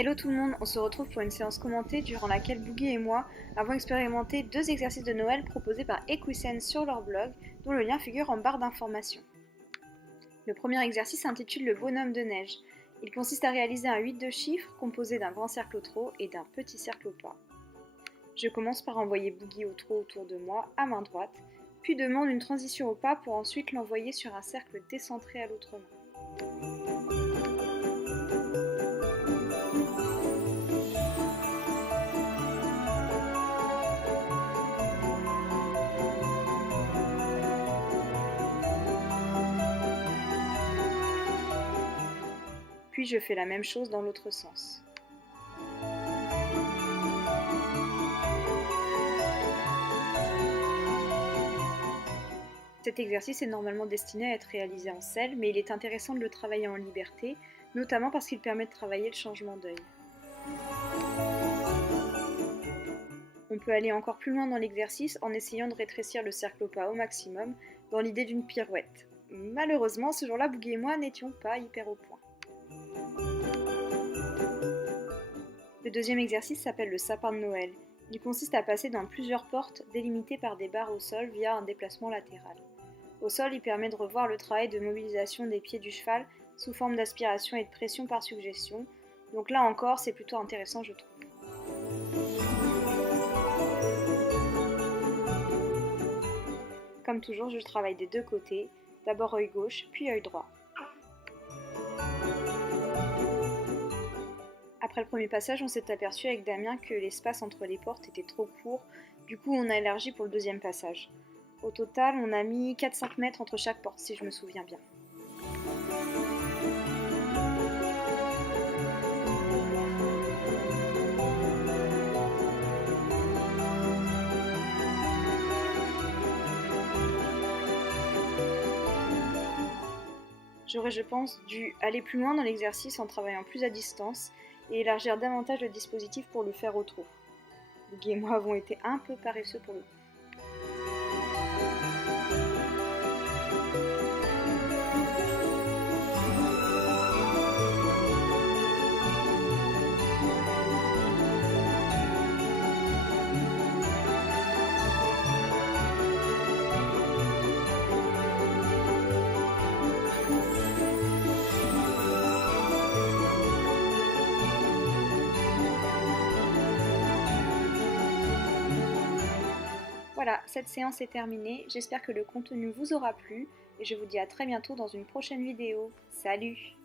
Hello tout le monde, on se retrouve pour une séance commentée durant laquelle Boogie et moi avons expérimenté 2 exercices de Noël proposés par Equisense sur leur blog, dont le lien figure en barre d'informations. Le premier exercice s'intitule le bonhomme de neige. Il consiste à réaliser un 8 de chiffres composé d'un grand cercle au trot et d'un petit cercle au pas. Je commence par envoyer Boogie au trot autour de moi à main droite, puis demande une transition au pas pour ensuite l'envoyer sur un cercle décentré à l'autre main. Puis je fais la même chose dans l'autre sens. Cet exercice est normalement destiné à être réalisé en selle, mais il est intéressant de le travailler en liberté, notamment parce qu'il permet de travailler le changement d'œil. On peut aller encore plus loin dans l'exercice en essayant de rétrécir le cercle au pas au maximum, dans l'idée d'une pirouette. Malheureusement, ce jour-là, Boogie et moi n'étions pas hyper au point. Le deuxième exercice s'appelle le sapin de Noël. Il consiste à passer dans plusieurs portes délimitées par des barres au sol via un déplacement latéral. Au sol, il permet de revoir le travail de mobilisation des pieds du cheval sous forme d'aspiration et de pression par suggestion. Donc là encore, c'est plutôt intéressant, je trouve. Comme toujours, je travaille des deux côtés, d'abord œil gauche, puis œil droit. Après le premier passage, on s'est aperçu avec Damien que l'espace entre les portes était trop court, du coup on a élargi pour le deuxième passage. Au total, on a mis 4-5 mètres entre chaque porte, si je me souviens bien. J'aurais, je pense, dû aller plus loin dans l'exercice en travaillant plus à distance et élargir davantage le dispositif pour le faire au trot. Boogie et moi avons été un peu paresseux pour le coup. Voilà, cette séance est terminée, j'espère que le contenu vous aura plu et je vous dis à très bientôt dans une prochaine vidéo. Salut!